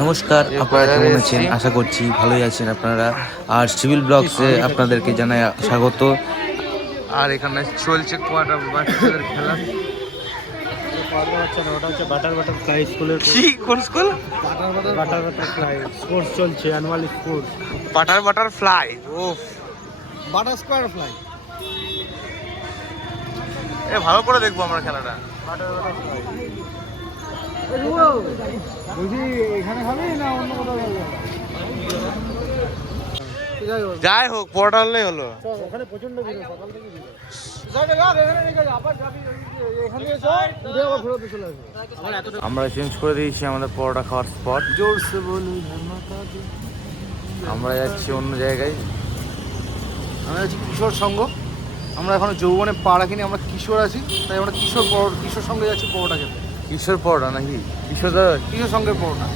নমস্কার, আপনারা কেমন আছেন? আশা করছি ভালোই আছেন আপনারা। আর সিভিল ব্লগসে আপনাদেরকে জানাই স্বাগত। আর এখানে চলছে কোয়ার্টার বাচ্চাদের খেলা। ওটা হচ্ছে বাটারফ্লাই স্কুলের কি কোন স্কুল? বাটারফ্লাই স্পোর্টস চলছে, অ্যানুয়াল স্পোর্টস। বাটারফ্লাই ও বাটার স্কোয়ার ফ্লাই। এ ভালো করে দেখবো আমরা খেলাটা। বুঝি এখানে খাবি না অন্য কোথাও যাবি? যাই হোক, পড়াটা হলেই হলো। ওখানে প্রচন্ড ভিড়, সকাল থেকে ভিড়। আমরা চেঞ্জ করে দিয়েছি আমাদের পরোটা খাওয়ার স্পট। জোরসে বলুন, আমরা যাচ্ছি অন্য জায়গায়। আমরা আছি কিশোর সংঘ। আমরা এখন যৌবনে পা রাখিনি, আমরা কিশোর আছি, তাই আমরা কিশোর সঙ্গে যাচ্ছি পরোটা খেতে। কিশোর পরোটা নাকি কিশোর সঙ্গের পরোটা।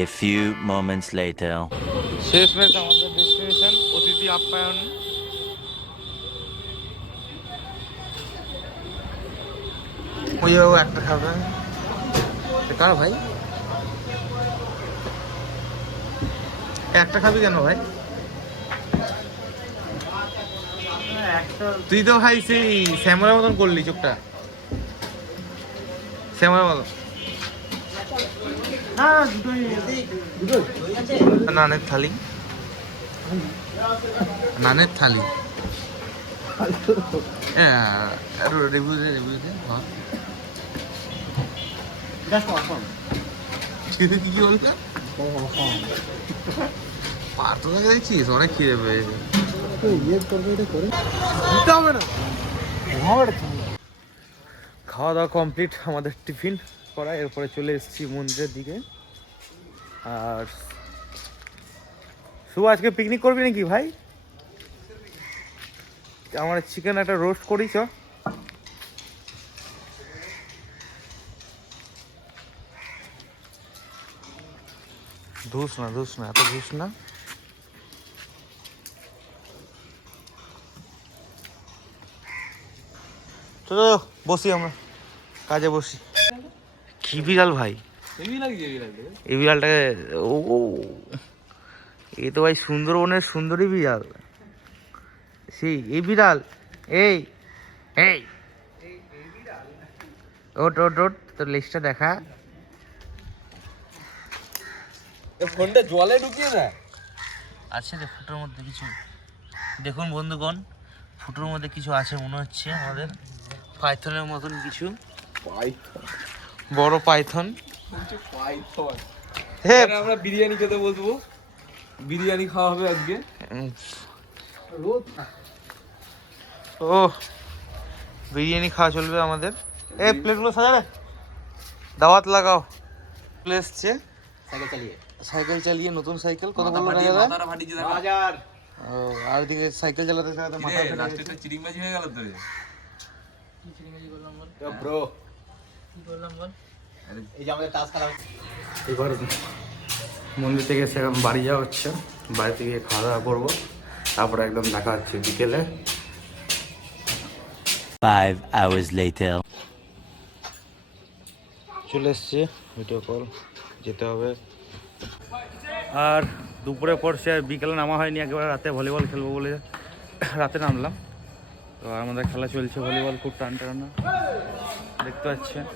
A few moments later. শেষমেশ আমাদের ডেস্টিনেশন অতিথি আপ্যায়ন। ওইও একটা খাবে কার ভাই? একটা খাবি কেন ভাই? তুই তো ভাই সেই শ্যামলার মতন করলি চোখটা, শ্যামলার মতন। নানের থালি, নানের থালি। রিভিউ দে কি বলতো? পার্থ দেখছিস অনেক খিদে পেয়েছে। খাওয়া দাওয়া কমপ্লিট, আমাদের টিফিন করা, এরপরে চলে এসেছি মন্দিরের দিকে। আর শুভ আজকে পিকনিক করবি নাকি ভাই? আমার চিকেন একটা রোস্ট করিস। ধুস না এত ধুস না। চলো বসি, আমরা কাজে বসি। কি বিড়াল ভাই? এই বিড়ালটাকে এই তো ভাই সুন্দরবনের সুন্দরী বিড়াল। সেই এই বিড়াল, এই এই ওট ওট ওট, তোর লেজটা দেখা। ফোনটা জলে ঢুকিয়ে দেয়। আছে যে ফুটোর মধ্যে কিছু, দেখুন বন্ধুগণ, ফুটোর মধ্যে কিছু আছে মনে হচ্ছে আমাদের পাইথনের মতন কিছু। বড় পাইথন। হ্যাঁ, আমরা বিরিয়ানি খেতে বসবো, বিরিয়ানি খাওয়া হবে আজকে। ও বিরিয়ানি খাওয়া চলবে আমাদের। এই প্লেটগুলো সাজাবে, দাওয়াত লাগাও। চলে এসছে সাইকেল চালিয়ে, নতুন সাইকেল। কত বললো দাদা? ও, আর দিকে সাইকেল চালাতে চালাতে মাথা ফেটে গেছে। চিড়িংবাজি হয়ে গেল তো রে। ব্রো কি বললাম বল? এই যে আমাদের টাস্ক খেলা হচ্ছে। এবার মন্দির থেকে এসে এখন বাড়ি যাওয়া হচ্ছে, বাড়িতে গিয়ে খাওয়া দাওয়া করবো, তারপরে একদম দেখা হচ্ছে বিকেলে। 5 hours later. চলে এসছে ভিডিও কল, যেতে হবে। আর দুপুরে পর সে বিকেলে নামা হয়নি, একেবারে রাতে ভলিবল খেলবো বলে রাতে নামলাম। তো আমাদের খেলা চলছে ভলিবল, খুব টান টানা দেখতে পাচ্ছেন।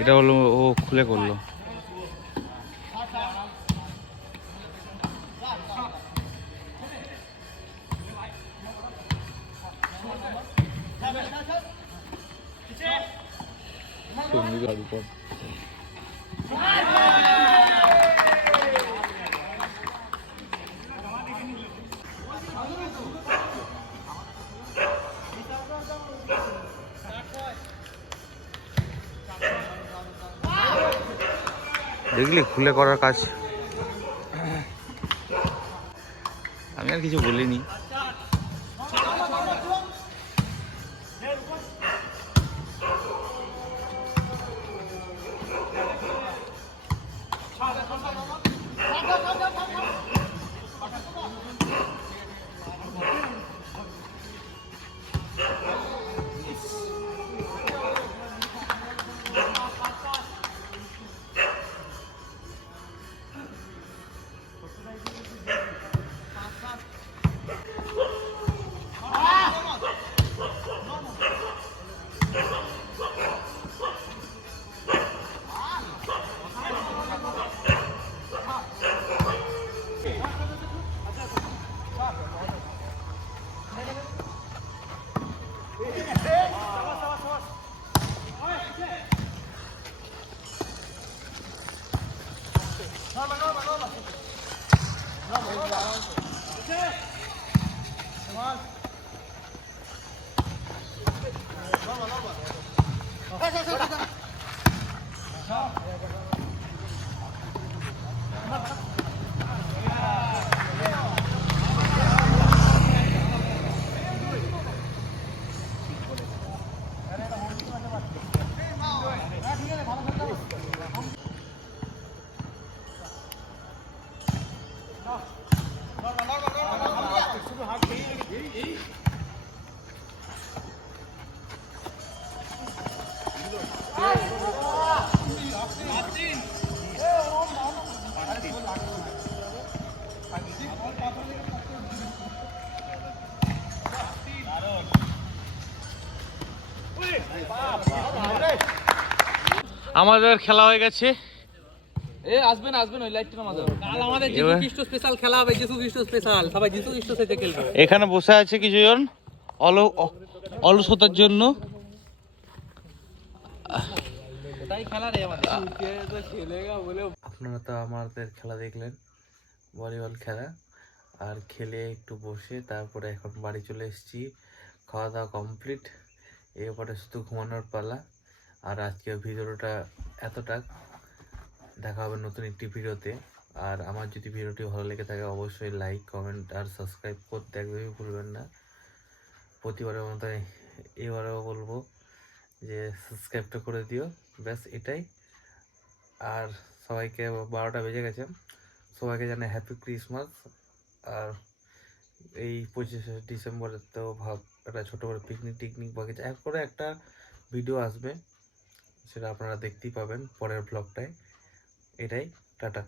এটা হলো ও খুলে করলো। গাড়ি দেখলি খুলে করার কাজ। আমি আর কিছু বলিনি। আমাদের খেলা হয়ে গেছে। এ আসবেন ওই লাইটটা আমাদের কাল আমাদের যিশু খ্রিস্ট স্পেশাল খেলা হবে। যিশু খ্রিস্ট স্পেশাল, সবাই যিশু খ্রিস্ট সাথে খেলবে। এখানে বসে আছে কিছুজন অলসতার জন্য। ওটাই খেলা রে আমাদের। খেলেগা বলে আপনারা তো আমাদের খেলা দেখলেন, ভলিবল খেলা। আর খেলে একটু বসে তারপরে এখন বাড়ি চলে এসেছি। খাওয়া দাওয়া কমপ্লিট, এরপরে শুধু ঘুমানোর পালা। আর আজকের ভিডিওটা এতটা, দেখা হবে নতুন একটি ভিডিওতে। আর আমার যদি ভিডিওটি ভালো লেগে থাকে অবশ্যই লাইক, কমেন্ট আর সাবস্ক্রাইব করতে একদমই ভুলবেন না। প্রতিবারের মতো এবারেও বলবো যে সাবস্ক্রাইবটা করে দিও, ব্যাস এটাই। আর সবাইকে 12টা বেজে গেছে, সবাইকে জানাই হ্যাপি ক্রিসমাস। আর এই 25শে ডিসেম্বরে তো একটা ছোটো করে পিকনিক বা কিছু করে একটা ভিডিও আসবে, সেটা আপনারা দেখতেই পাবেন পরের ব্লগটায়। এটাই, টাটা।